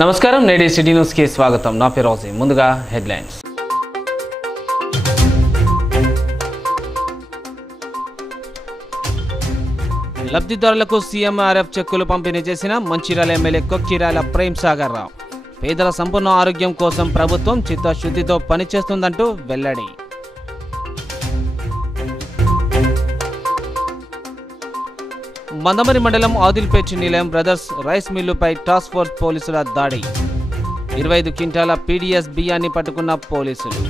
నమస్కారం, నేటి city news కి స్వాగతం. నా పేరు రోజీ. ముందుగా హెడ్లైన్స్. లబ్ధిదారులకు సీఎంఆర్ఎఫ్ చెక్కులు పంపిణీ చేసిన మంచిర్యాల ఎమ్మెల్యే కొక్కిరాల ప్రేమ్ సాగర్ రావు. పేదల సంపూర్ణ ఆరోగ్యం కోసం ప్రభుత్వం చిత్తశుద్ధితో పనిచేస్తుందంటూ వెల్లడి. మందమరి మండలం ఆదిల్పేట్ నిలయం బ్రదర్స్ రైస్ మిల్లుపై టాస్క్ ఫోర్స్ పోలీసుల దాడి. 25 క్వింటాల పీడీఎస్ బియ్యాన్ని పట్టుకున్న పోలీసులు.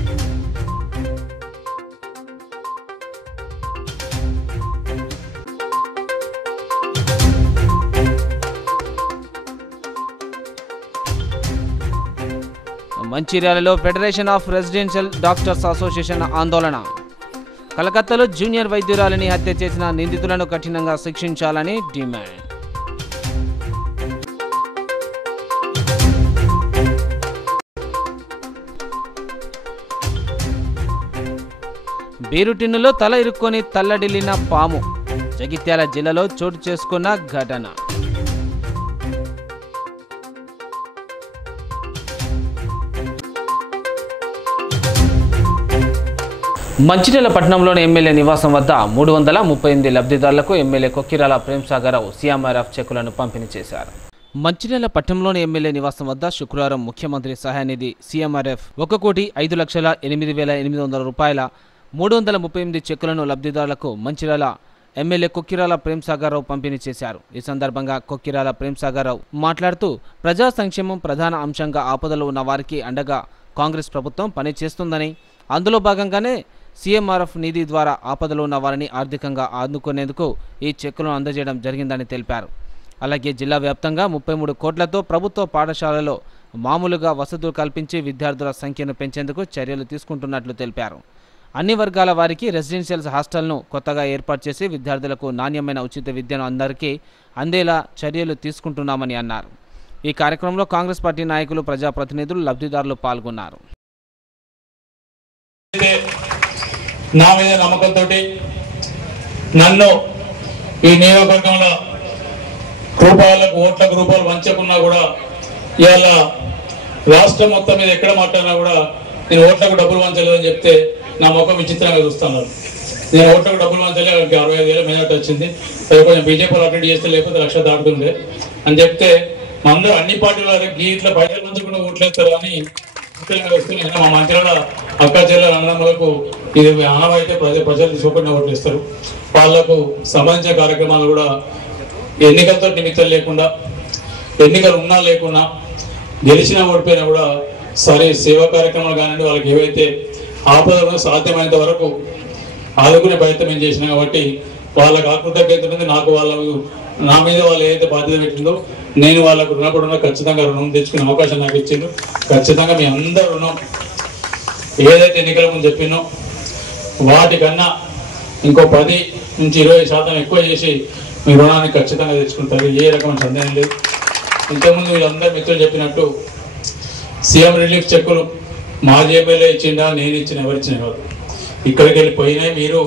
మంచిర్యాలలో federation of residential doctors association ఆందోళన. కలకత్తాలో జూనియర్ వైద్యురాలిని హత్య చేసిన నిందితులను కఠినంగా శిక్షించాలని డిమాండ్. బీరుటిన్నులో తల ఇరుక్కొని తల్లడిల్లిన పాము. జగిత్యాల జిల్లాలో చోటు చేసుకున్న ఘటన. మంచిర్యాల పట్టణంలోని ఎమ్మెల్యే నివాసం వద్ద 338 లబ్ధిదారులకు ఎమ్మెల్యే కొక్కిరాల ప్రేమ్ సాగర్ రావు సీఎంఆర్ఎఫ్ చెక్కులను పంపిణీ చేశారు. మంచిర్యాల పట్టణంలోని ఎమ్మెల్యే నివాసం వద్ద శుక్రవారం ముఖ్యమంత్రి సహాయనిధి సీఎంఆర్ఎఫ్ 1,05,08,800 రూపాయల 338 చెక్కులను లబ్ధిదారులకు మంచిర్యాల ఎమ్మెల్యే కొక్కిరాల ప్రేమ్ సాగర్ రావు పంపిణీ చేశారు. ఈ సందర్భంగా కొక్కిరాల ప్రేమ్ సాగర్ రావు మాట్లాడుతూ ప్రజా సంక్షేమం ప్రధాన అంశంగా ఆపదలో ఉన్న వారికి అండగా కాంగ్రెస్ ప్రభుత్వం పనిచేస్తుందని, అందులో భాగంగానే సీఎంఆర్ఎఫ్ నిధి ద్వారా ఆపదలో ఉన్న వారిని ఆర్థికంగా ఆదుకునేందుకు ఈ చెక్కులను అందజేయడం జరిగిందని తెలిపారు. అలాగే జిల్లా వ్యాప్తంగా 33 కోట్లతో ప్రభుత్వ పాఠశాలలో మామూలుగా వసతులు కల్పించి విద్యార్థుల సంఖ్యను పెంచేందుకు చర్యలు తీసుకుంటున్నట్లు తెలిపారు. అన్ని వర్గాల వారికి రెసిడెన్షియల్ హాస్టల్ను కొత్తగా ఏర్పాటు చేసి విద్యార్థులకు నాణ్యమైన ఉచిత విద్యను అందరికీ అందేలా చర్యలు తీసుకుంటున్నామని అన్నారు. ఈ కార్యక్రమంలో కాంగ్రెస్ పార్టీ నాయకులు, ప్రజాప్రతినిధులు, లబ్ధిదారులు పాల్గొన్నారు. నా మీద నమ్మకంతో నన్ను ఈ నియోజకవర్గంలో ఓట్లకు రూపాయలు వంచకున్నా కూడా ఇవాళ రాష్ట్రం మొత్తం మీద ఎక్కడ మాట్లాడినా కూడా నేను ఓట్లకు డబ్బులు వంచలేదని చెప్తే నా ముఖం విచిత్రంగా చూస్తున్నారు. నేను ఓట్లకు డబ్బులు వంచలే, 65,000 మెజార్టీ వచ్చింది, కొంచెం బీజేపీలో అటెండ్ చేస్తే లేకపోతే 1,00,000 దాటుతుండే అని చెప్తే అందరూ అన్ని పార్టీల వారికి ఇట్లా పైసలు వంచకుండా ఓట్లేస్తారు అని వస్తున్నాయి. మా మంత్రుల అక్క చెల్లెల అన్నదమ్ములకు ఇది ఆనవైతే ప్రజలు తీసుకోకుండా ఓట్లేస్తారు. వాళ్లకు సంబంధించిన కార్యక్రమాలు కూడా ఎన్నికలతో నిమిత్తం లేకుండా, ఎన్నికలు ఉన్నా లేకున్నా, గెలిచినా ఓడిపోయినా కూడా సరే సేవా కార్యక్రమాలు కానివ్వండి, వాళ్ళకి ఏవైతే ఆపదలను సాధ్యమైనంత వరకు ఆదుకునే ప్రయత్నం మేము చేసినాం. కాబట్టి వాళ్ళకు ఆకృతజ్ఞత ఉంది. నాకు వాళ్ళకు నా మీద వాళ్ళు ఏదైతే బాధ్యత పెట్టిందో నేను వాళ్ళకు రుణపడున్నా, ఖచ్చితంగా రుణం తెచ్చుకునే అవకాశం నాకు ఇచ్చిండు. ఖచ్చితంగా మీ అందరు రుణం ఏదైతే ఎన్నికల ముందు చెప్పినో వాటికన్నా ఇంకో 10 నుంచి 20% ఎక్కువ చేసి మీ రుణాన్ని ఖచ్చితంగా తెచ్చుకుంటారు. ఏ రకమైన సందేహం లేదు. ఇంతకుముందు వీళ్ళందరూ మిత్రులు చెప్పినట్టు సీఎం రిలీఫ్ చెక్కులు మాజీ ఎమ్మెల్యే ఇచ్చిండా, నేను ఇచ్చిన, ఎవరు ఇచ్చిన కాదు. ఇక్కడికి వెళ్ళిపోయినాయి. మీరు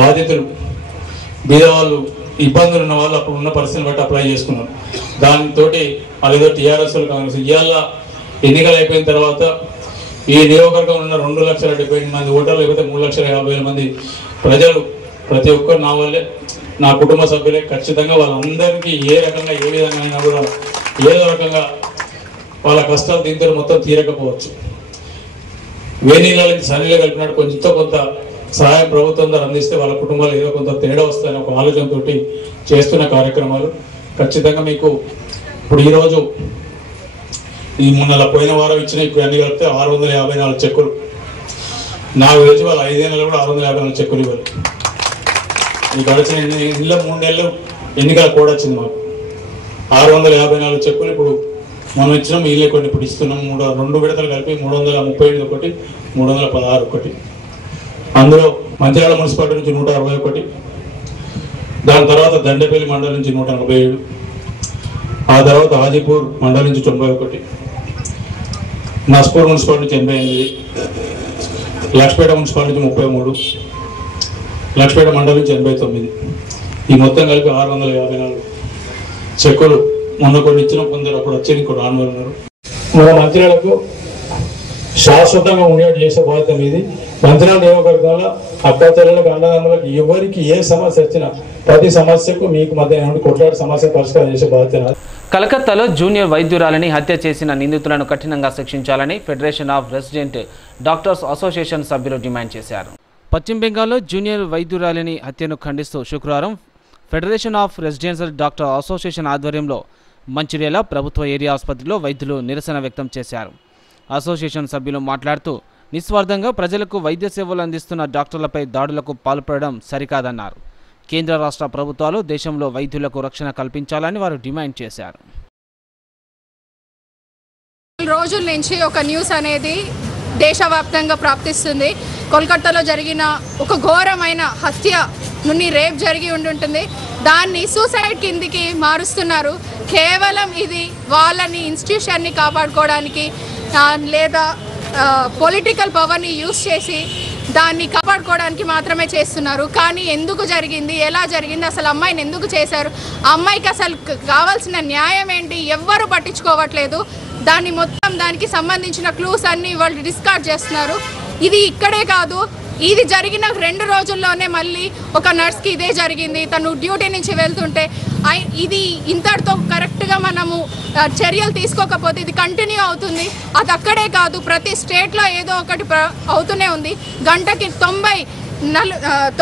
బాధితులు, బీదవాళ్ళు, ఇబ్బందులు ఉన్న వాళ్ళు అప్పుడు ఉన్న పరిస్థితిని బట్టి అప్లై చేసుకున్నారు. దానితో అదేదో టీఆర్ఎస్ కాంగ్రెస్ ఇవాళ ఎన్నికలు అయిపోయిన తర్వాత ఈ నియోజకవర్గం ఉన్న 2,70,70 మంది ఓటర్లు, లేకపోతే 3,50,000 మంది ప్రజలు ప్రతి ఒక్కరు నా వల్లే, నా కుటుంబ సభ్యులే. ఖచ్చితంగా వాళ్ళందరికీ ఏ రకంగా ఏ విధంగా అయినా కూడా ఏదో రకంగా వాళ్ళ కష్టాలు దీంతో మొత్తం తీరకపోవచ్చు. వేనీళ్ళకి సన్నీళ్ళు కలిపినట్టు కొంత సహాయం ప్రభుత్వం ద్వారా అందిస్తే వాళ్ళ కుటుంబాలు ఏదో కొంత తేడా వస్తాయని ఒక ఆలోచనతో చేస్తున్న కార్యక్రమాలు. ఖచ్చితంగా మీకు ఇప్పుడు ఈరోజు ఈ మొన్న పోయిన వారం ఇచ్చిన ఇప్పుడు అన్ని కలిపితే 654 చెక్కులు. నాకు తెలిసి వాళ్ళు 5 ఏళ్ళలో కూడా 654 చెక్కులు ఇవ్వాలి. ఈ గడిచిన 3 నెలలు ఎన్నికల కోడ్ వచ్చింది మాకు. 654 చెక్కులు ఇప్పుడు మనం ఇచ్చినాం. వీళ్ళే కొన్ని ఇప్పుడు ఇస్తున్నాం. 2 విడతలు కలిపి 337 ఒకటి, 316 ఒకటి. అందులో మంచిర్యాల మున్సిపాలిటీ నుంచి 161, దాని తర్వాత దండపల్లి మండలం నుంచి 147, ఆ తర్వాత హాజీపూర్ మండలం నుంచి 91, నస్పూర్ మున్సిపాలిటీ నుంచి 88, లక్ష్పేట మున్సిపాలిటీ నుంచి 33, లక్ష్పేట మండలం నుంచి 89. ఈ మొత్తం కలిపి 654 చెక్కులు మొన్న కొన్ని ఇచ్చిన కొందరు అప్పుడు వచ్చి ఇంకో రాను ఉన్నారు. మన మంత్రులకు శాశ్వతంగా ఉండేట్టు చేసే బాధ్యత మీది. మంత్రుల నియోజకవర్గంలో అక్కచెల్లెలకు అన్నదమ్ములకు ఎవరికి ఏ సమస్య వచ్చినా ప్రతి సమస్యకు మీకు మధ్య కొట్లాడి సమస్య పరిష్కారం చేసే బాధ్యత. కలకత్తాలో జూనియర్ వైద్యురాలిని హత్య చేసిన నిందితులను కఠినంగా శిక్షించాలని federation of resident doctors association సభ్యులు డిమాండ్ చేశారు. పశ్చిమ బెంగాల్లో జూనియర్ వైద్యురాలిని హత్యను ఖండిస్తూ శుక్రవారం federation of residential doctor association ఆధ్వర్యంలో మంచిర్యాల ప్రభుత్వ ఏరియా ఆసుపత్రిలో వైద్యులు నిరసన వ్యక్తం చేశారు. అసోసియేషన్ సభ్యులు మాట్లాడుతూ నిస్వార్థంగా ప్రజలకు వైద్య సేవలు అందిస్తున్న డాక్టర్లపై దాడులకు పాల్పడడం సరికాదన్నారు. కేంద్ర రాష్ట్ర ప్రభుత్వాలు దేశంలో వైద్యులకు రక్షణ కల్పించాలని వారు డిమాండ్ చేశారు. రోజుల నుంచి ఒక న్యూస్ అనేది దేశవ్యాప్తంగా ప్రాప్తిస్తుంది. కోల్కతాలో జరిగిన ఒక ఘోరమైన హత్య నుండి రేప్ జరిగి ఉండుంటుంది. దాన్ని సూసైడ్ కిందికి మారుస్తున్నారు. కేవలం ఇది వాళ్ళని ఇన్స్టిట్యూషన్ని కాపాడుకోవడానికి లేదా పొలిటికల్ పవర్ని యూజ్ చేసి దాన్ని కాపాడుకోవడానికి మాత్రమే చేస్తున్నారు. కానీ ఎందుకు జరిగింది, ఎలా జరిగింది, అసలు అమ్మాయిని ఎందుకు చేశారు, అమ్మాయికి అసలు కావాల్సిన న్యాయం ఏంటి ఎవ్వరూ పట్టించుకోవట్లేదు. దానికి సంబంధించిన క్లూస్ అన్నీ వాళ్ళు డిస్కార్డ్ చేస్తున్నారు. ఇది ఇక్కడే కాదు, ఇది జరిగిన 2 రోజుల్లోనే మళ్ళీ ఒక నర్స్కి ఇదే జరిగింది. తను డ్యూటీ నుంచి వెళ్తుంటే ఇది ఇంతటితో కరెక్ట్గా మనము చర్యలు తీసుకోకపోతే ఇది కంటిన్యూ అవుతుంది. అది అక్కడే కాదు, ప్రతి స్టేట్లో ఏదో ఒకటి అవుతూనే ఉంది. గంటకి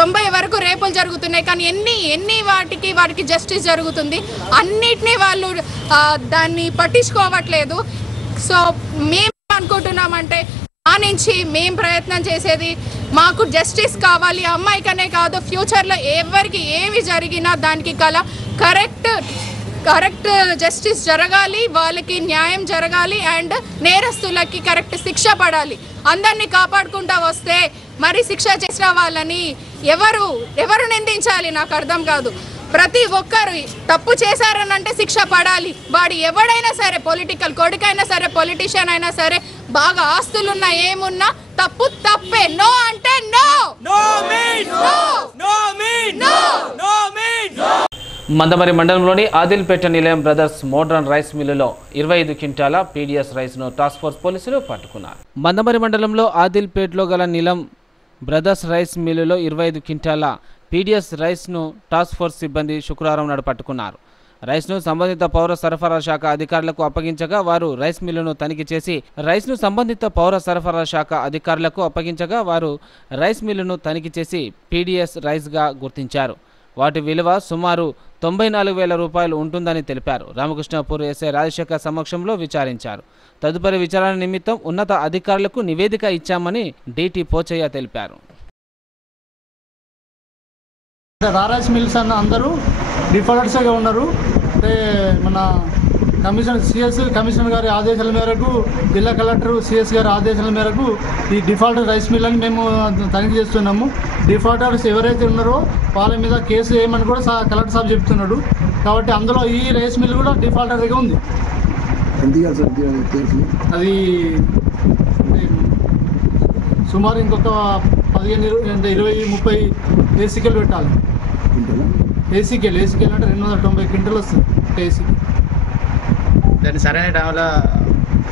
90 వరకు రేపులు జరుగుతున్నాయి. కానీ ఎన్ని వాటికి జస్టిస్ జరుగుతుంది. అన్నిటినీ వాళ్ళు దాన్ని పట్టించుకోవట్లేదు. సో మేము అనుకుంటున్నామంటే ఆ నుంచి మేము ప్రయత్నం చేసేది మాకు జస్టిస్ కావాలి. అమ్మాయికనే కాదు, ఫ్యూచర్లో ఎవరికి ఏమి జరిగినా దానికి కరెక్ట్ జస్టిస్ జరగాలి, వాళ్ళకి న్యాయం జరగాలి అండ్ నేరస్తులకి కరెక్ట్ శిక్ష పడాలి. అందరినీ కాపాడుకుంటూ వస్తే మరి శిక్ష చేసిన వాళ్ళని ఎవరు నిందించాలి నాకు అర్థం కాదు. ప్రతి ఒక్కరు తప్పు చేశారనంటే శిక్ష పడాలి. వాడు ఎవడైనా సరే, పొలిటికల్ కొడుకైనా సరే, పొలిటీషియన్ అయినా సరే, బాగా ఆస్తులున్నా ఏమున్నా తప్పు తప్పే. నో అంటే నో. మందమరి మండలంలోని ఆదిల్పేట నిలయం బ్రదర్స్ మోడ్రన్ రైస్ మిల్లులో 25 క్వింటాల పీడీఎస్ రైస్ను టాస్క్ ఫోర్స్ పోలీసులు పట్టుకున్నారు. మందమరి మండలంలో ఆదిల్పేటలో గల నిలం బ్రదర్స్ రైస్ మిల్లులో 25 క్వింటాల పీడీఎస్ రైస్ను టాస్క్ ఫోర్స్ సిబ్బంది శుక్రవారం నాడు పట్టుకున్నారు. రైస్ను సంబంధిత పౌర సరఫరా శాఖ అధికారులకు అప్పగించగా వారు రైస్ మిల్లును తనిఖీ చేసి పీడీఎస్ రైస్గా గుర్తించారు. వాటి విలువ సుమారు 94,000 రూపాయలు ఉంటుందని తెలిపారు. రామకృష్ణపూర్ ఎస్ఐ రాజశేఖర్ సమక్షంలో విచారించారు. తదుపరి విచారణ నిమిత్తం ఉన్నత అధికారులకు నివేదిక ఇచ్చామని డిటి పోచయ్య తెలిపారు. రైస్ మిల్స్ అన్న అందరూ డిఫాల్టర్స్గా ఉన్నారు. అంటే మన కమిషనర్ గారి ఆదేశాల మేరకు, జిల్లా కలెక్టర్ సిఎస్ గారి ఆదేశాల మేరకు ఈ డిఫాల్టర్ రైస్ మిల్ అని మేము తనిఖీ చేస్తున్నాము. డిఫాల్టర్స్ ఎవరైతే ఉన్నారో వాళ్ళ మీద కేసు వేయమని కూడా కలెక్టర్ సాబ్ చెప్తున్నాడు. కాబట్టి అందులో ఈ రైస్ మిల్ కూడా డిఫాల్టర్గా ఉంది. అది సుమారు ఇంకొక 15-20-30 ఏసీకెల్ పెట్టాలి. ఏసీకెల్ అంటే 290 క్వింటల్ వస్తుంది ఏసీకి. దాన్ని సరైన టైంలో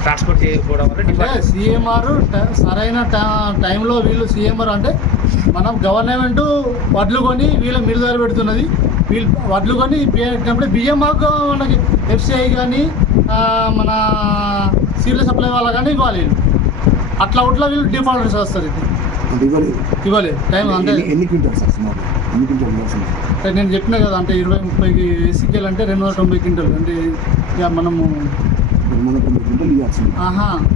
ట్రాన్స్పోర్ట్ చేయకపోవడం వల్ల సీఎంఆర్ సరైన టైంలో వీళ్ళు సీఎంఆర్ అంటే మనం గవర్నమెంట్ వడ్లు కొని వీళ్ళ మిల్లు ద్వారా పెడుతున్నది. వీళ్ళు వడ్లు కొని బియ్యం మాకు మనకి ఎఫ్సిఐ కానీ మన సీరియల్ సప్లై వాళ్ళ కానీ ఇవ్వాలి. అట్లా అవుట్లో వీళ్ళు డిఫాల్టర్స్ వస్తారు. ఇవ్వలేదు టైం అంటే నేను చెప్పినా కదా, అంటే 20-30 ఏసీకెల్ అంటే 290 క్వింటల్ అంటే మనము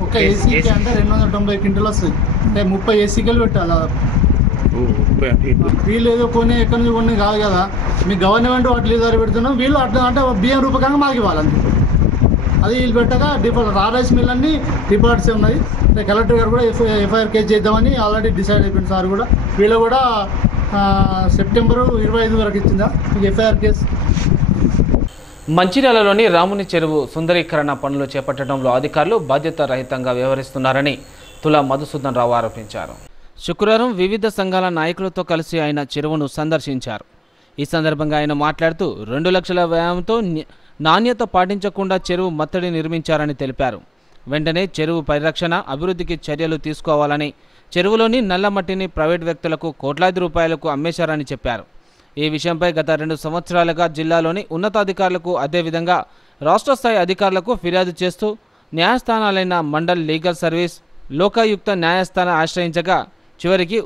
ఒక ఏసీకి అంటే 290 క్వింటల్ వస్తుంది. అంటే 30 ఏసీకెల్ పెట్టాలి. వీళ్ళు ఏదో కొన్ని ఎక్కడి నుంచి కొన్ని కాదు కదా, మీ గవర్నమెంట్ వాటి ద్వారా పెడుతున్నాం. వీళ్ళు అట్లా అంటే బియ్యం రూపకంగా మాకు ఇవ్వాలంటే అది వీళ్ళు పెట్టగా డిఫాల్ట్ రైస్ మిల్ అన్ని డిఫాల్ట్స్ ఉన్నాయి. కలెక్టర్ గారు కూడా ఎఫ్ఐఆర్ కేసు చేద్దామని ఆల్రెడీ డిసైడ్ అయిపోయింది. సార్ కూడా వీళ్ళు కూడా సెప్టెంబర్ 25 వరకు ఇచ్చిందా ఎఫ్ఐఆర్ కేసు. మంచిర్యాలలోని రాముని చెరువు సుందరీకరణ పనులు చేపట్టడంలో అధికారులు బాధ్యత రహితంగా వ్యవహరిస్తున్నారని తులా మధుసూదన్ రావు ఆరోపించారు. శుక్రవారం వివిధ సంఘాల నాయకులతో కలిసి ఆయన చెరువును సందర్శించారు. ఈ సందర్భంగా ఆయన మాట్లాడుతూ 2 లక్షల వ్యయంతో నాణ్యత పాటించకుండా చెరువు మత్తడి నిర్మించారని తెలిపారు. వెంటనే చెరువు పరిరక్షణ అభివృద్ధికి చర్యలు తీసుకోవాలని, చెరువులోని నల్ల మట్టిని ప్రైవేట్ వ్యక్తులకు కోట్లాది రూపాయలకు అమ్మేశారని చెప్పారు. ఈ విషయంపై గత 2 సంవత్సరాలుగా జిల్లాలోని ఉన్నతాధికారులకు అదేవిధంగా రాష్ట్ర స్థాయి అధికారులకు ఫిర్యాదు చేస్తూ న్యాయస్థానాలైన మండల్ లీగల్ సర్వీస్, లోకాయుక్త న్యాయస్థానం ఆశ్రయించగా చివరికి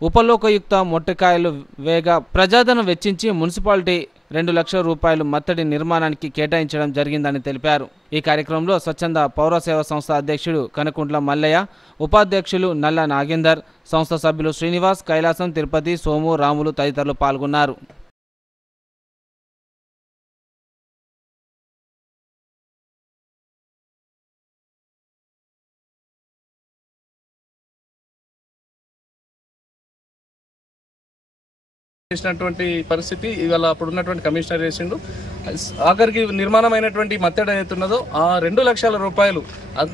ఉపలోకయుక్త మొట్టికాయలు వేగా ప్రజాధనం వెచ్చించి మున్సిపాలిటీ 2 లక్షల రూపాయలు మత్తడి నిర్మాణానికి కేటాయించడం జరిగిందని తెలిపారు. ఈ కార్యక్రమంలో స్వచ్ఛంద పౌర సేవా సంస్థ అధ్యక్షుడు కనకుంట్ల మల్లయ్య, ఉపాధ్యక్షులు నల్ల నాగేందర్, సంస్థ సభ్యులు శ్రీనివాస్, కైలాసం, తిరుపతి, సోము, రాములు తదితరులు పాల్గొన్నారు. చేసినటువంటి పరిస్థితి ఇవాళ అప్పుడు ఉన్నటువంటి కమిషనర్ చేసిండు. ఆఖరికి నిర్మాణమైనటువంటి మత్తడి ఏదైతున్నదో ఆ 2 లక్షల రూపాయలు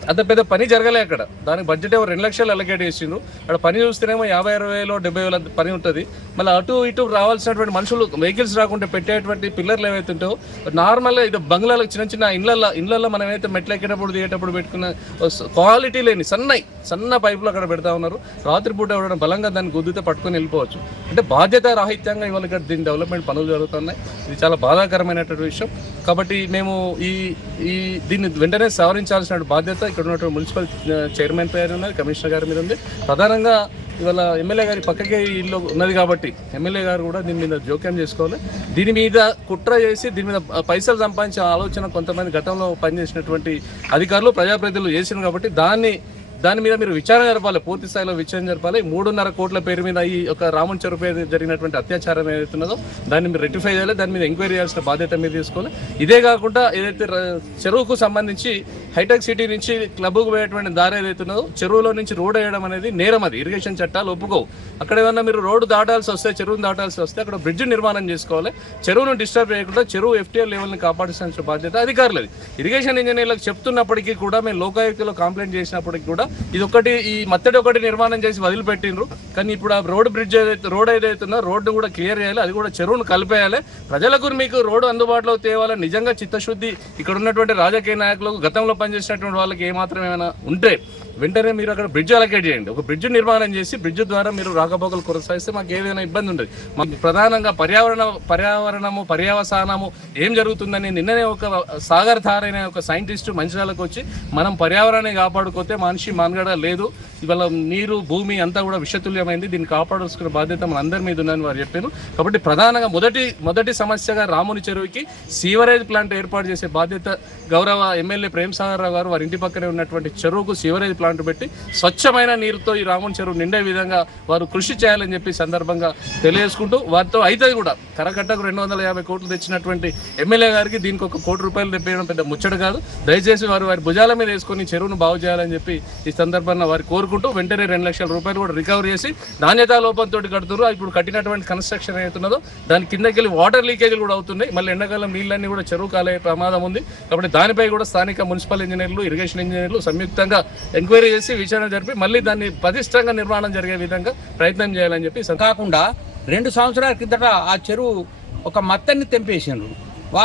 అంత పెద్ద పని జరగలే అక్కడ. దానికి బడ్జెట్ 2 లక్షలు అలొకేట్ చేసిండ్రు. అక్కడ పని చూస్తేనేమో 50-60 70 పని ఉంటుంది. మళ్ళీ అటు ఇటు రావాల్సినటువంటి మనుషులు వెహికల్స్ రాకుండా పెట్టేటువంటి పిల్లర్లు ఏవైతే ఉంటాయో నార్మల్గా ఇది బంగ్లాలకు చిన్న చిన్న ఇళ్ళల్లో మనం ఏదైతే మెట్లు ఎక్కేటప్పుడు దిగేటప్పుడు పెట్టుకున్న క్వాలిటీ లేని సన్న పైపులు అక్కడ పెడతా ఉన్నారు. రాత్రిపూట ఎవరైనా బలంగా దాన్ని గుద్దితే పట్టుకొని వెళ్ళిపోవచ్చు. అంటే బాధ్యత రాహిత్యంగా ఇవాళ ఇక్కడ దీని డెవలప్మెంట్ పనులు జరుగుతున్నాయి. ఇది చాలా బాధాకరమైనటువంటి విషయం. కాబట్టి మేము దీన్ని వెంటనే సవరించాల్సిన బాధ్యత ఇక్కడ ఉన్నటువంటి మున్సిపల్ చైర్మన్ పేరు ఉన్నది, కమిషనర్ గారి మీద ఉంది. ప్రధానంగా ఇవాళ ఎమ్మెల్యే గారి పక్కకే ఇల్లు ఉన్నది కాబట్టి ఎమ్మెల్యే గారు కూడా దీని మీద జోక్యం చేసుకోవాలి. దీని మీద కుట్ర చేసి దీని మీద పైసలు సంపాదించే ఆలోచన కొంతమంది గతంలో పనిచేసినటువంటి అధికారులు ప్రజాప్రతినిధులు చేసినారు కాబట్టి దాని మీద మీరు విచారణ జరపాలి, పూర్తి స్థాయిలో విచారణ జరపాలి. 3.5 కోట్ల పేరు మీద ఈ ఒక రామన్ చెరువు పేరు జరిగినటువంటి అత్యాచారం ఏదైతున్నదో దాన్ని మీరు రెక్టిఫై చేయాలి. దాని మీద ఎంక్వైరీ చేయాల్సిన బాధ్యత మీరు తీసుకోవాలి. ఇదే కాకుండా ఏదైతే చెరువుకు సంబంధించి హైటెక్ సిటీ నుంచి క్లబ్కు పోయేటువంటి దారి ఏదైతున్నదో చెరువులో నుంచి రోడ్ వేయడం అనేది నేరం. అది ఇరిగేషన్ చట్టాలు ఒప్పుకోవు. అక్కడ ఏమన్నా మీరు రోడ్డు దాటాల్సి వస్తే, చెరువును దాటాల్సి వస్తే అక్కడ బ్రిడ్జ్ నిర్మాణం చేసుకోవాలి. చెరువును డిస్టర్బ్ చేయకుండా చెరువు FTL లెవెల్ని కాపాడాల్సిన బాధ్యత అధికారులది. ఇరిగేషన్ ఇంజనీర్లకు చెప్తున్నప్పటికీ కూడా మేము లోకాయుక్తలో కంప్లైంట్ చేసినప్పటికీ కూడా ఈ మత్తడి ఒకటి నిర్మాణం చేసి వదిలిపెట్టిండ్రు. కానీ ఇప్పుడు ఆ రోడ్ ఏదైతుందో రోడ్డు కూడా క్లియర్ చేయాలి, అది కూడా చెరువును కలిపేయాలి. ప్రజలకు మీకు రోడ్డు అందుబాటులో తేవాలి. నిజంగా చిత్తశుద్ధి ఇక్కడ ఉన్నటువంటి రాజకీయ నాయకులకు, గతంలో పనిచేసినటువంటి వాళ్ళకి ఏమాత్రం ఏమైనా ఉంటే వెంటనే మీరు అక్కడ బ్రిడ్జ్ అలొకేట్ చేయండి. ఒక బ్రిడ్జ్ నిర్మాణం చేసి బ్రిడ్జ్ ద్వారా మీరు రాకపోకలు కొనసాగిస్తే మాకు ఏదైనా ఇబ్బంది ఉండదు. మాకు ప్రధానంగా పర్యావసానము ఏం జరుగుతుందని నిన్ననే ఒక సాగర్ థార్ అనే ఒక సైంటిస్ట్ మంచిర్యాలకు వచ్చి మనం పర్యావరణాన్ని కాపాడుకోతే మనిషి మనుగడ లేదు, ఇవాళ నీరు భూమి అంతా కూడా విషతుల్యమైంది, దీన్ని కాపాడుకునే బాధ్యత మన అందరి మీద ఉందని వారు చెప్పారు. కాబట్టి ప్రధానంగా మొదటి సమస్యగా రాముని చెరువుకి సీవరేజ్ ప్లాంట్ ఏర్పాటు చేసే బాధ్యత గౌరవ ఎమ్మెల్యే ప్రేమ్ సాగర్ రావు గారు వారి ఇంటి పక్కనే ఉన్నటువంటి చెరువుకు సీవరేజ్ ప్లాంట్ పెట్టి స్వచ్ఛమైన నీరుతో ఈ రాముని చెరువు నిండే విధంగా వారు కృషి చేయాలని చెప్పి సందర్భంగా తెలియజేసుకుంటూ వారితో అయితే కూడా కరకట్టకు 250 కోట్లు తెచ్చినటువంటి ఎమ్మెల్యే గారికి దీనికి 1 కోటి రూపాయలు తెప్పేయడం పెద్ద ముచ్చట కాదు. దయచేసి వారి భుజాల మీద వేసుకొని చెరువును బాగు చేయాలని చెప్పి ఈ సందర్భంగా వారు కోరుకుంటూ వెంటనే 2 లక్షల రూపాయలు కూడా రికవర్ చేసి నాణ్యతా లోపంతో కడుతున్నారు. ఇప్పుడు కట్టినటువంటి కన్స్ట్రక్షన్ అవుతున్నదో దాని కిందకి వెళ్ళి వాటర్ లీకేజీలు కూడా అవుతున్నాయి. మళ్ళీ ఎండాకాలం నీళ్ళన్నీ కూడా చెరువు కాలే ప్రమాదం ఉంది. కాబట్టి దానిపై కూడా స్థానిక మున్సిపల్ ఇంజనీర్లు, ఇరిగేషన్ ఇంజనీర్లు సంయుక్తంగా ఎంక్వైరీ చేసి విచారణ జరిపి మళ్ళీ దాన్ని పటిష్టంగా నిర్మాణం జరిగే విధంగా ప్రయత్నం చేయాలని చెప్పి. కాకుండా 2 సంవత్సరాల కిందట ఆ చెరువు ఒక మత్తడిని తెంపేసిండ్రు.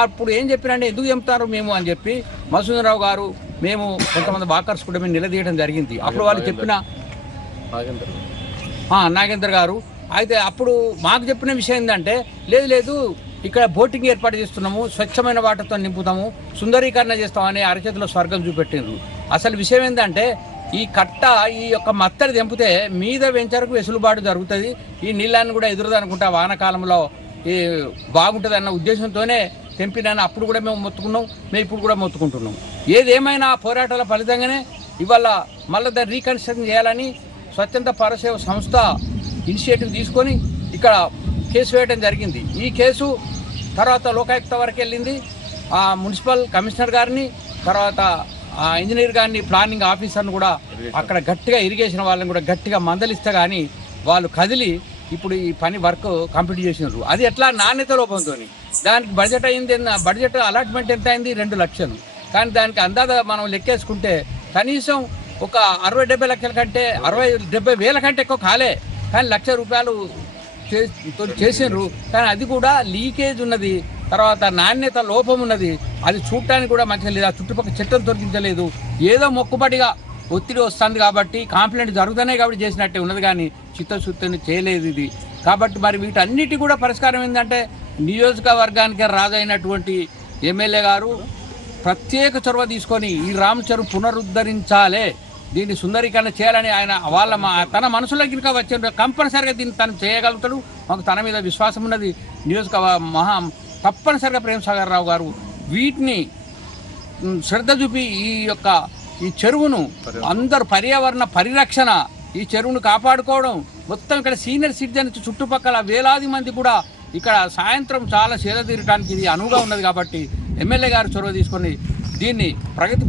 అప్పుడు ఏం చెప్పినంటే ఎందుకు చెప్తారు మేము అని చెప్పి మసూదరావు గారు, మేము కొంతమంది వాకర్స్ కూడా మేము నిలదీయడం జరిగింది. అప్పుడు వాళ్ళు చెప్పిన నాగేందర్ గారు అయితే అప్పుడు మాకు చెప్పిన విషయం ఏంటంటే లేదు ఇక్కడ బోటింగ్ ఏర్పాటు చేస్తున్నాము, స్వచ్ఛమైన వాటర్తో నింపుతాము, సుందరీకరణ చేస్తామని అరచేతిలో స్వర్గం చూపెట్టిండ్రు. అసలు విషయం ఏంటంటే ఈ కట్ట ఈ యొక్క మత్తడి తెంపితే మీద వెంచరకు వెసులుబాటు జరుగుతుంది, ఈ నీళ్ళని కూడా ఎదురుదనుకుంటా వానకాలంలో ఈ బాగుంటుంది అన్న ఉద్దేశంతోనే తెంపినాను. అప్పుడు కూడా మేము మొత్తుకున్నాం, మేము ఇప్పుడు కూడా మొత్తుకుంటున్నాం. ఏదేమైనా పోరాటాల ఫలితంగానే ఇవాళ మళ్ళీ దాన్ని రీకన్స్ట్రక్షన్ చేయాలని స్వచ్ఛంద పరసేవ సంస్థ ఇనిషియేటివ్ తీసుకొని ఇక్కడ కేసు వేయడం జరిగింది. ఈ కేసు తర్వాత లోకాయుక్త వరకు వెళ్ళింది. ఆ మున్సిపల్ కమిషనర్ గారిని, తర్వాత ఆ ఇంజనీర్ గారిని, ప్లానింగ్ ఆఫీసర్ని కూడా అక్కడ గట్టిగా ఇరిగేషన్ వాళ్ళని కూడా గట్టిగా మందలిస్తే కానీ వాళ్ళు కదిలి ఇప్పుడు ఈ పని వర్క్ కంప్లీట్ చేసినారు. అది ఎట్లా నాణ్యత లోపంతో దానికి బడ్జెట్ అయింది, బడ్జెట్ అలాట్మెంట్ ఎంత అయింది 2 లక్షలు. కానీ దానికి అందాజ మనం లెక్కేసుకుంటే కనీసం ఒక 60-70 లక్షల కంటే 60-70 వేల కంటే ఎక్కువ కాలే. కానీ ₹1,00,000 చేసినారు. కానీ అది కూడా లీకేజ్ ఉన్నది, తర్వాత నాణ్యత లోపం ఉన్నది. అది చూడటానికి కూడా మంచిగా లేదు. ఆ చుట్టుపక్కల చెట్లను తొలగించలేదు. ఏదో మొక్కుబడిగా ఒత్తిడి వస్తుంది కాబట్టి కాంప్లైంట్ జరుగుతున్నాయి కాబట్టి చేసినట్టే ఉన్నది, కానీ చిత్తశుద్ధిని చేయలేదు ఇది. కాబట్టి మరి వీటన్నిటి కూడా పరిష్కారం ఏంటంటే నియోజకవర్గానికి రాజైనటువంటి ఎమ్మెల్యే గారు ప్రత్యేక చొరవ తీసుకొని ఈ రామ్ చెరువు పునరుద్ధరించాలి, దీన్ని సుందరీకరణ చేయాలని ఆయన తన మనసులోకి ఇంకా వచ్చే కంపల్సరిగా దీన్ని తను చేయగలుగుతాడు. మాకు తన మీద విశ్వాసం ఉన్నది. తప్పనిసరిగా ప్రేమ్ సాగర్ రావు గారు వీటిని శ్రద్ధ చూపి ఈ చెరువును అందరు పర్యావరణ పరిరక్షణ, ఈ చెరువును కాపాడుకోవడం, మొత్తం ఇక్కడ సీనియర్ సిటిజన్స్ చుట్టుపక్కల వేలాది మంది కూడా ఇక్కడ సాయంత్రం చాలా సేద తీరడానికి ఇది అనువుగా ఉన్నది. కాబట్టి ఎమ్మెల్యే గారు చొరవ తీసుకొని దీన్ని ప్రగతి.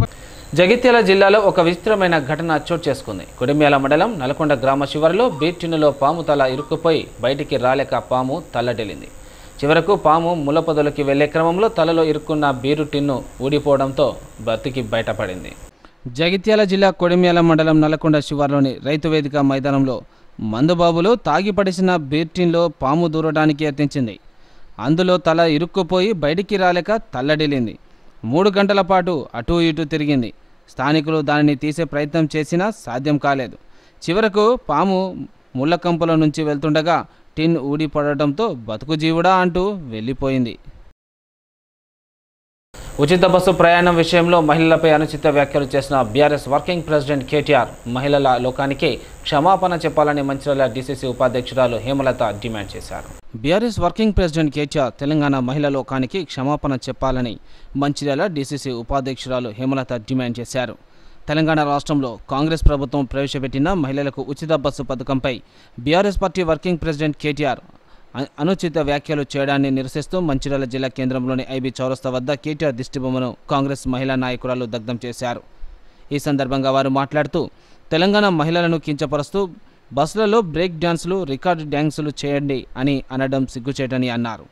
జగిత్యాల జిల్లాలో ఒక విచిత్రమైన ఘటన చోటు చేసుకుంది. కొడిమ్యాల మండలం నల్కొండ గ్రామ శివారులో బీర్ పాము తల ఇరుక్కుపోయి బయటికి రాలేక పాము తల్లడిల్లింది. చివరకు పాము ములపొదలకి వెళ్లే క్రమంలో తలలో ఇరుక్కున్న బీరు టిన్ను ఊడిపోవడంతో బతికి బయటపడింది. జగిత్యాల జిల్లా కొడిమ్యాల మండలం నల్కొండ శివారులోని రైతు వేదిక మైదానంలో మందుబాబులు తాగి పడిసిన బీర్ టిన్లో పాము దూరడానికి యత్నించింది. అందులో తల ఇరుక్కుపోయి బయటికి రాలేక తల్లడిల్లింది. 3 గంటల పాటు అటూ ఇటూ తిరిగింది. స్థానికులు దానిని తీసే ప్రయత్నం చేసినా సాధ్యం కాలేదు. చివరకు పాము ముళ్ళ కంపల నుంచి వెళ్తుండగా టిన్ ఊడిపడటంతో బతుకు జీవుడా అంటూ వెళ్ళిపోయింది. ఉచిత బస్సు ప్రయాణం విషయంలో మహిళలపై అనుచిత వ్యాఖ్యలు చేసిన బీఆర్ఎస్ వర్కింగ్ ప్రెసిడెంట్ కేటీఆర్ మహిళల లోకానికి క్షమాపణ చెప్పాలని మంచిర్యాల డీసీసీ ఉపాధ్యక్షురాలు హేమలత డిమాండ్ చేశారు. BRS working president KTR Telangana మహిళా లోకానికి క్షమాపణ చెప్పాలని మంచిర్యాల డీసీసీ ఉపాధ్యక్షురాలు హేమలత డిమాండ్ చేశారు. తెలంగాణ రాష్ట్రంలో కాంగ్రెస్ ప్రభుత్వం ప్రవేశపెట్టిన మహిళలకు ఉచిత బస్సు పథకంపై BRS party working president KTR అనుచిత వ్యాఖ్యలు చేయడాన్ని నిరసిస్తూ మంచిర్యాల జిల్లా కేంద్రంలోని ఐబీ చౌరస్తా వద్ద కేటీఆర్ దిష్టిబొమ్మను కాంగ్రెస్ మహిళా నాయకురాలు దగ్ధం చేశారు. ఈ సందర్భంగా వారు మాట్లాడుతూ తెలంగాణ మహిళలను కించపరుస్తూ బస్సులలో బ్రేక్ డ్యాన్సులు, రికార్డు డ్యాన్సులు చేయండి అని అనడం సిగ్గుచేటని అన్నారు.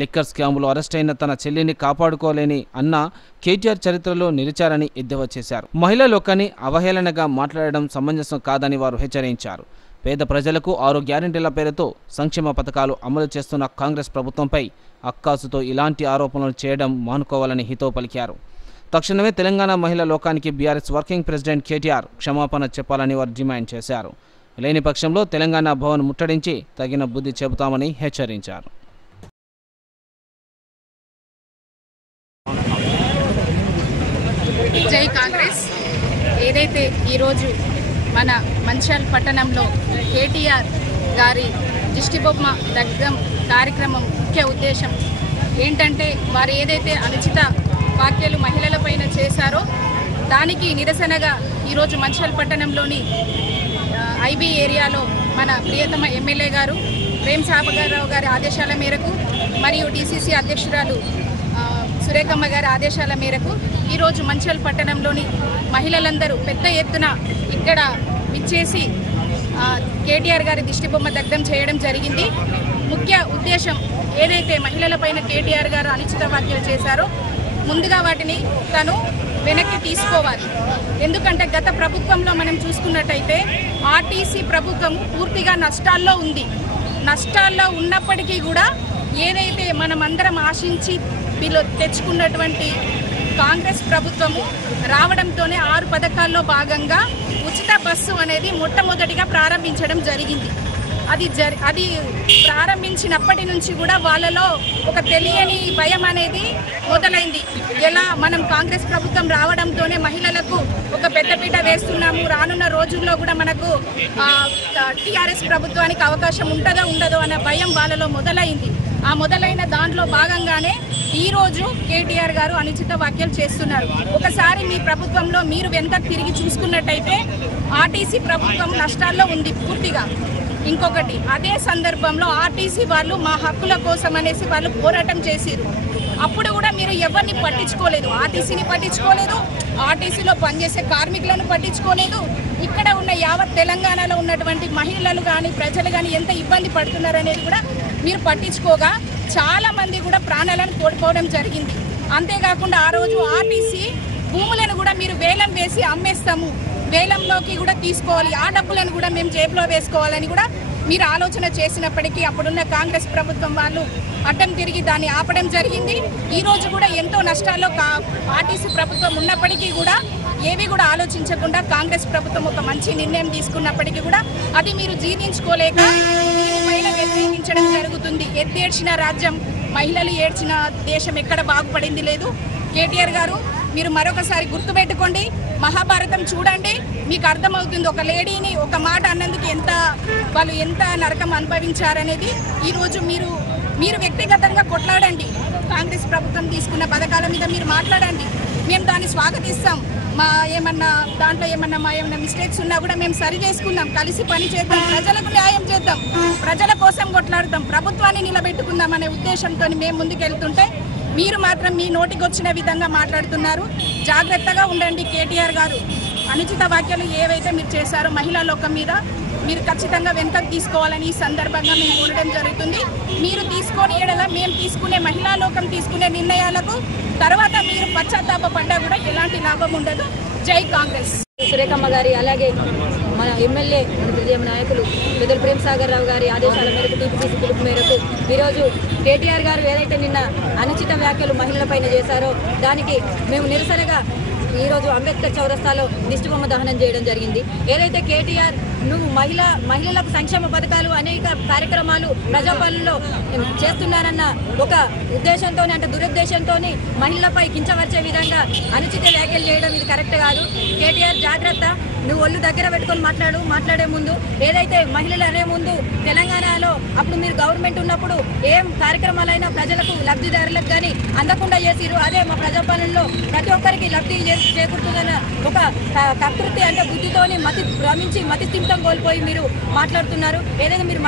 లిక్కర్ స్కామ్లో అరెస్ట్ అయిన తన చెల్లిని కాపాడుకోలేని అన్న కేటీఆర్ చరిత్రలో నిలిచారని ఎద్దేవా చేశారు. మహిళా లోకాన్ని అవహేళనగా మాట్లాడడం సమంజసం కాదని వారు హెచ్చరించారు. పేద ప్రజలకు 6 గ్యారెంటీల పేరుతో సంక్షేమ పథకాలు అమలు చేస్తున్న కాంగ్రెస్ ప్రభుత్వంపై అక్కాసుతో ఇలాంటి ఆరోపణలు చేయడం మానుకోవాలని హితవు పలికారు. తక్షణమే తెలంగాణ మహిళా లోకానికి బీఆర్ఎస్ వర్కింగ్ ప్రెసిడెంట్ కేటీఆర్ క్షమాపణ చెప్పాలని వారు డిమాండ్ చేశారు. లేని పక్షంలో తెలంగాణ భవన్ ముట్టడించి తగిన బుద్ధి చెబుతామని హెచ్చరించారు. జై కాంగ్రెస్. ఏదైతే ఈరోజు మన మంచిర్యాల పట్టణంలో కేటీఆర్ గారి దిష్టిబొమ్మ దగ్ధం కార్యక్రమం ముఖ్య ఉద్దేశం ఏంటంటే వారు ఏదైతే అనుచిత వ్యాఖ్యలు మహిళలపైన చేశారో దానికి నిరసనగా ఈరోజు మంచిర్యాల పట్టణంలోని ఐబీ ఏరియాలో మన ప్రియతమ ఎమ్మెల్యే గారు ప్రేమ్ సాగర్ రావు గారి ఆదేశాల మేరకు మరియు డీసీసీ అధ్యక్షురాలు సురేఖమ్మ గారి ఆదేశాల మేరకు ఈరోజు మంచిర్యాల పట్టణంలోని మహిళలందరూ పెద్ద ఎత్తున ఇక్కడ విచ్చేసి కేటీఆర్ గారి దిష్టిబొమ్మ దగ్ధం చేయడం జరిగింది. ముఖ్య ఉద్దేశం ఏదైతే మహిళలపైన కేటీఆర్ గారు అనుచిత వ్యాఖ్యలు చేశారో ముందుగా వాటిని తను వెనక్కి తీసుకోవాలి. ఎందుకంటే గత ప్రభుత్వంలో మనం చూసుకున్నట్టయితే ఆర్టీసీ ప్రభుత్వము పూర్తిగా నష్టాల్లో ఉంది. నష్టాల్లో ఉన్నప్పటికీ కూడా ఏదైతే మనమందరం ఆశించి వీళ్ళు తెచ్చుకున్నటువంటి కాంగ్రెస్ ప్రభుత్వము రావడంతోనే 6 పథకాల్లో భాగంగా ఉచిత బస్సు అనేది మొట్టమొదటిగా ప్రారంభించడం జరిగింది. అది ప్రారంభించినప్పటి నుంచి కూడా వాళ్ళలో ఒక తెలియని భయం అనేది మొదలైంది. ఎలా మనం కాంగ్రెస్ ప్రభుత్వం రావడంతోనే మహిళలకు ఒక పెద్దపీట వేస్తున్నాము, రానున్న రోజుల్లో కూడా మనకు టీఆర్ఎస్ ప్రభుత్వానికి అవకాశం ఉంటుందో ఉండదో అనే భయం వాళ్ళలో మొదలైంది. ఆ మొదలైన దాంట్లో భాగంగానే ఈరోజు కేటీఆర్ గారు అనుచిత వ్యాఖ్యలు చేస్తున్నారు. ఒకసారి మీ ప్రభుత్వంలో మీరు వెనక్కి తిరిగి చూసుకున్నట్టయితే ఆర్టీసీ ప్రభుత్వం నష్టాల్లో ఉంది పూర్తిగా. ఇంకొకటి అదే సందర్భంలో ఆర్టీసీ వాళ్ళు మా హక్కుల కోసం అనేసి వాళ్ళు పోరాటం చేసిరు. అప్పుడు కూడా మీరు ఎవరిని పట్టించుకోలేదు, ఆర్టీసీని పట్టించుకోలేదు, ఆర్టీసీలో పనిచేసే కార్మికులను పట్టించుకోలేదు. ఇక్కడ ఉన్న యావత్ తెలంగాణలో ఉన్నటువంటి మహిళలు కానీ ప్రజలు కానీ ఎంత ఇబ్బంది పడుతున్నారు అనేది కూడా మీరు పట్టించుకోగా చాలా మంది కూడా ప్రాణాలను కోల్పోవడం జరిగింది. అంతేకాకుండా ఆ రోజు ఆర్టీసీ భూములను కూడా మీరు వేలం వేసి అమ్మేస్తాము, వేలంలోకి కూడా తీసుకోవాలి, ఆ డబ్బులను కూడా మేము జేబులో వేసుకోవాలని కూడా మీరు ఆలోచన చేసినప్పటికీ అప్పుడున్న కాంగ్రెస్ ప్రభుత్వం వాళ్ళు అడ్డం తిరిగి దాన్ని ఆపడం జరిగింది. ఈరోజు కూడా ఎంతో నష్టాల్లో ఆర్టీసీ ప్రభుత్వం ఉన్నప్పటికీ కూడా ఏవి కూడా ఆలోచించకుండా కాంగ్రెస్ ప్రభుత్వం ఒక మంచి నిర్ణయం తీసుకున్నప్పటికీ కూడా అది మీరు జీర్ణించుకోలేక మీరు పైన వ్యతిరేకించడం జరుగుతుంది. ఎత్తేడ్చిన రాజ్యం, మహిళలు ఏడ్చిన దేశం ఎక్కడ బాగుపడింది లేదు. కేటీఆర్ గారు, మీరు మరొకసారి గుర్తుపెట్టుకోండి, మహాభారతం చూడండి, మీకు అర్థమవుతుంది ఒక లేడీని ఒక మాట అన్నందుకు వాళ్ళు ఎంత నరకం అనుభవించారనేది. ఈరోజు మీరు వ్యక్తిగతంగా కొట్లాడండి, కాంగ్రెస్ ప్రభుత్వం తీసుకున్న పథకాల మీద మీరు మాట్లాడండి, మేము దాన్ని స్వాగతిస్తాం. దాంట్లో ఏమన్నా మిస్టేక్స్ ఉన్నా కూడా మేము సరి చేసుకుందాం, కలిసి పని చేద్దాం, ప్రజలకు న్యాయం చేద్దాం, ప్రజల కోసం కొట్లాడతాం, ప్రభుత్వాన్ని నిలబెట్టుకుందాం అనే ఉద్దేశంతో మేము ముందుకెళ్తుంటే మీరు మాత్రం మీ నోటికి వచ్చిన విధంగా మాట్లాడుతున్నారు. జాగ్రత్తగా ఉండండి కేటీఆర్ గారు. అనుచిత వ్యాఖ్యలు ఏవైతే మీరు చేశారో మహిళా లోకం మీద మీరు ఖచ్చితంగా వెనక్కి తీసుకోవాలని ఈ సందర్భంగా మేము కోరడం జరుగుతుంది. మీరు తీసుకొని ఎడల మేము తీసుకునే మహిళా లోకం తీసుకునే నిర్ణయాలకు తర్వాత మీరు పశ్చాత్తాపడ్డా కూడా ఎలాంటి లాభం ఉండదు. జై కాంగ్రెస్. సురేఖమ్మ గారి అలాగే మన ఎమ్మెల్యే మన నాయకులు పెద్దలు ప్రేమ్ సాగర్ రావు గారి ఆదేశాల మేరకు టీపీసీసీ పిలుపు మేరకు ఈరోజు కేటీఆర్ గారు ఏదైతే నిన్న అనుచిత వ్యాఖ్యలు మహిళలపైన చేశారో దానికి మేము నిరసనగా ఈరోజు అంబేద్కర్ చౌరస్తాలో దిష్టిబొమ్మ దహనం చేయడం జరిగింది. ఏదైతే కేటీఆర్ నువ్వు మహిళలకు సంక్షేమ పథకాలు అనేక కార్యక్రమాలు ప్రజాపాలనలో చేస్తున్నారన్న ఒక ఉద్దేశంతో అంటే దురుద్దేశంతో మహిళలపై కించవరిచే విధంగా అనుచిత వ్యాఖ్యలు చేయడం ఇది కరెక్ట్ కాదు. కేటీఆర్ జాగ్రత్త, నువ్వు ఒళ్ళు దగ్గర పెట్టుకొని మాట్లాడే ముందు ఏదైతే మహిళలు అనే ముందు తెలంగాణలో అప్పుడు మీరు గవర్నమెంట్ ఉన్నప్పుడు ఏం కార్యక్రమాలైనా ప్రజలకు లబ్ధిదారులకు కానీ అందకుండా చేసిరు. అదే మా ప్రజాపాలనలో ప్రతి ఒక్కరికి లబ్ధి చేకూరుతుందన్న ఒక కకృతి అంటే బుద్ధితోని భ్రమించి మతి స్థిమితం కోల్పోయి మీరు మాట్లాడుతున్నారు. ఏదైతే మీరు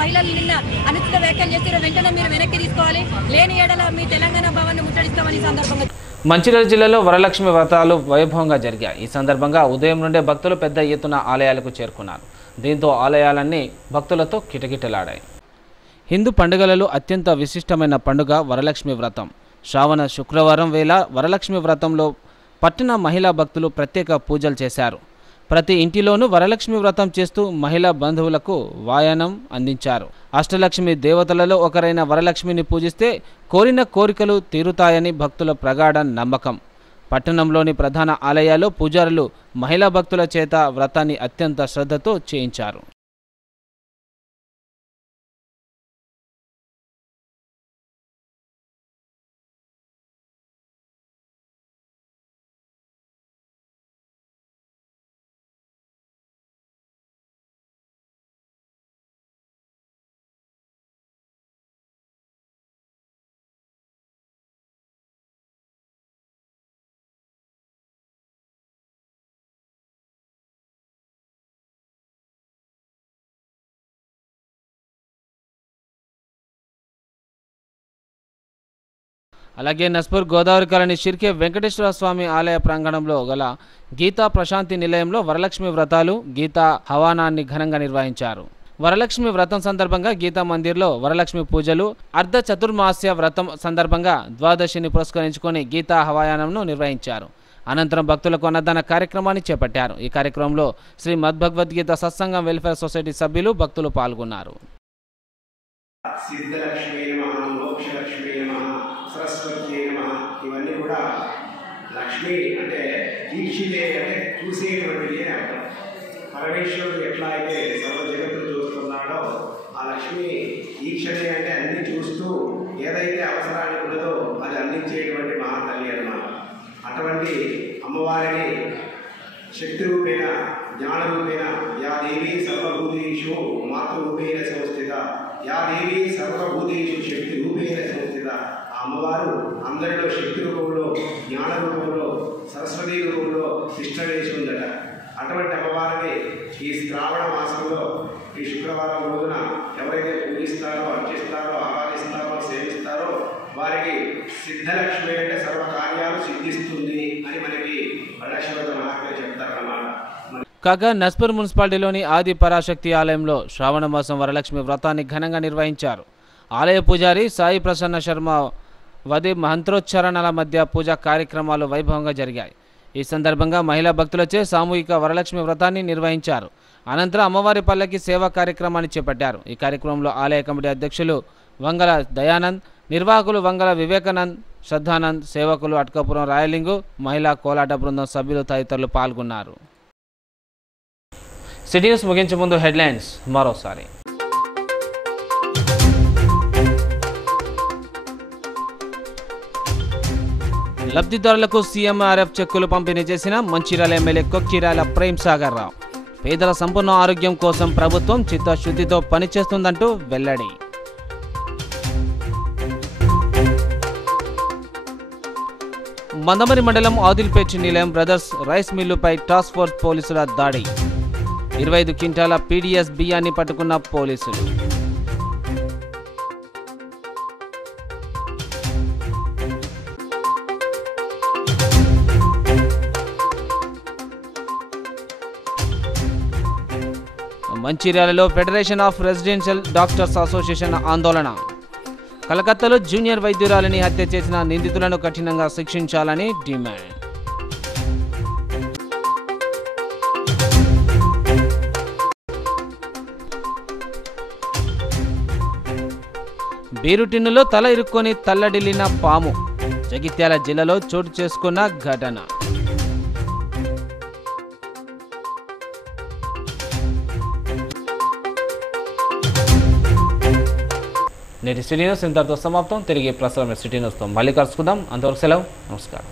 మహిళలు నిన్న అనుచిత వ్యాఖ్యలు చేస్తారో వెంటనే మీరు వెనక్కి తీసుకోవాలి. లేని ఏడల మీ తెలంగాణ భవన్ ముట్టడిస్తామని సందర్భంగా. మంచిర్యాల జిల్లాలో వరలక్ష్మి వ్రతాలు వైభవంగా జరిగాయి. ఈ సందర్భంగా ఉదయం నుండే భక్తులు పెద్ద ఎత్తున ఆలయాలకు చేరుకున్నారు. దీంతో ఆలయాలన్నీ భక్తులతో కిటకిటలాడాయి. హిందూ పండుగలలో అత్యంత విశిష్టమైన పండుగ వరలక్ష్మి వ్రతం. శ్రావణ శుక్రవారం వేళ వరలక్ష్మి వ్రతంలో పట్టణ మహిళా భక్తులు ప్రత్యేక పూజలు చేశారు. ప్రతి ఇంటిలోనూ వరలక్ష్మి వ్రతం చేస్తూ మహిళా బంధువులకు వాయనం అందించారు. అష్టలక్ష్మి దేవతలలో ఒకరైన వరలక్ష్మిని పూజిస్తే కోరిన కోరికలు తీరుతాయని భక్తుల ప్రగాఢ నమ్మకం. పట్టణంలోని ప్రధాన ఆలయాల్లో పూజారులు మహిళా భక్తుల చేత వ్రతాన్ని అత్యంత శ్రద్ధతో చేయించారు. అలాగే నస్పూర్ గోదావరి కాలనీ షిర్కే వెంకటేశ్వర స్వామి ఆలయ ప్రాంగణంలో గల గీతా ప్రశాంతి నిలయంలో వరలక్ష్మి వ్రతాలు గీతా హవానాన్ని ఘనంగా నిర్వహించారు. వరలక్ష్మి వ్రతం సందర్భంగా గీతా మందిర్లో వరలక్ష్మి పూజలు, అర్ధ చతుర్మాస్య వ్రతం సందర్భంగా ద్వాదశిని పురస్కరించుకొని గీతా హవాయానంను నిర్వహించారు. అనంతరం భక్తులకు అన్నదాన కార్యక్రమాన్ని చేపట్టారు. ఈ కార్యక్రమంలో శ్రీ మద్భగవద్గీత సత్సంగం వెల్ఫేర్ సొసైటీ సభ్యులు భక్తులు పాల్గొన్నారు. ఇవన్నీ కూడా లక్ష్మి అంటే దీక్షితే అంటే చూసేటువంటిది అని అర్థం. పరమేశ్వరుడు ఎట్లా అయితే సర్వ జగత్తులు చూస్తున్నాడో ఆ లక్ష్మి దీక్షతే అంటే అన్ని చూస్తూ ఏదైతే అవసరానికి ఉన్నదో అది అందించేటువంటి మహాతల్లి అన్నమాట. అటువంటి అమ్మవారిని శక్తి రూపేణ జ్ఞాన రూపేణ యా దేవి సర్వభూతేషు మాతృరూపేణ సంస్థిత, యా దేవి సర్వభూతేషు శక్తి రూపేణ సంస్థిత. ఆ అమ్మవారు అందరిలో శక్తి రూపంలో, జ్ఞాన రూపంలో, సరస్వతీ రూపంలో తిష్టవేసి ఉందట. అటువంటి అమ్మవారిని ఈ శ్రావణ మాసంలో ఈ శుక్రవారం రోజున ఎవరైతే పూజిస్తారో, అర్చిస్తారో, ఆరాధిస్తారో, సేవిస్తారో వారికి సిద్ధలక్ష్మి అంటే సర్వ కార్యాలు సిద్ధిస్తుంది అని మనకి వరలక్ష్మి మహాత్మ్యం చెప్తారన్నమాట. కాగా నస్పూర్ మున్సిపాలిటీలోని ఆది పరాశక్తి ఆలయంలో శ్రావణ మాసం వరలక్ష్మి వ్రతాన్ని ఘనంగా నిర్వహించారు. ఆలయ పూజారి సాయి ప్రసన్న శర్మ వది మంత్రోచ్చారణల మధ్య పూజా కార్యక్రమాలు వైభవంగా జరిగాయి. ఈ సందర్భంగా మహిళా భక్తులచే సామూహిక వరలక్ష్మి వ్రతాన్ని నిర్వహించారు. అనంతరం అమ్మవారి పల్లకి సేవా కార్యక్రమాన్ని చేపట్టారు. ఈ కార్యక్రమంలో ఆలయ కమిటీ అధ్యక్షులు వంగల దయానంద్, నిర్వాహకులు వంగల వివేకానంద్, శ్రద్ధానంద్, సేవకులు, అట్కాపురం రాయలింగు, మహిళా కోలాట బృందం సభ్యులు తదితరులు పాల్గొన్నారు. సిటీ న్యూస్ ముగించే ముందు హెడ్లైన్స్ మరోసారి. లబ్ధిదారులకు సీఎంఆర్ఎఫ్ చెక్కులు పంపిణీ చేసిన మంచిర్యాల ఎమ్మెల్యే కొక్కిరాల ప్రేమ్ సాగర్ రావు. పేదల సంపూర్ణ ఆరోగ్యం కోసం ప్రభుత్వం చిత్తశుద్ధితో పనిచేస్తుందంటూ వెల్లడి. మందమరి మండలం ఆదిల్పేట్ నిలయం బ్రదర్స్ రైస్ మిల్లుపై టాస్క్ ఫోర్స్ పోలీసుల దాడి. 25 క్వింటాల పీడీఎస్ బియ్యాన్ని పట్టుకున్న పోలీసులు. మంచిర్యాలలో federation of residential doctors association ఆందోళన. కలకత్తాలో జూనియర్ వైద్యురాలిని హత్య చేసిన నిందితులను కఠినంగా శిక్షించాలని డిమాండ్. బీరుటిన్నులో తల ఇరుక్కొని తల్లడిల్లిన పాము. జగిత్యాల జిల్లాలో చోటు చేసుకున్న ఘటన. నేటి సిటీ న్యూస్ ఇంతటితో సమాప్తం. తిరిగి ప్రసారం సిటీ న్యూస్తో మళ్ళీ కలుసుకుందాం. అంతవరకు సెలవు. నమస్కారం.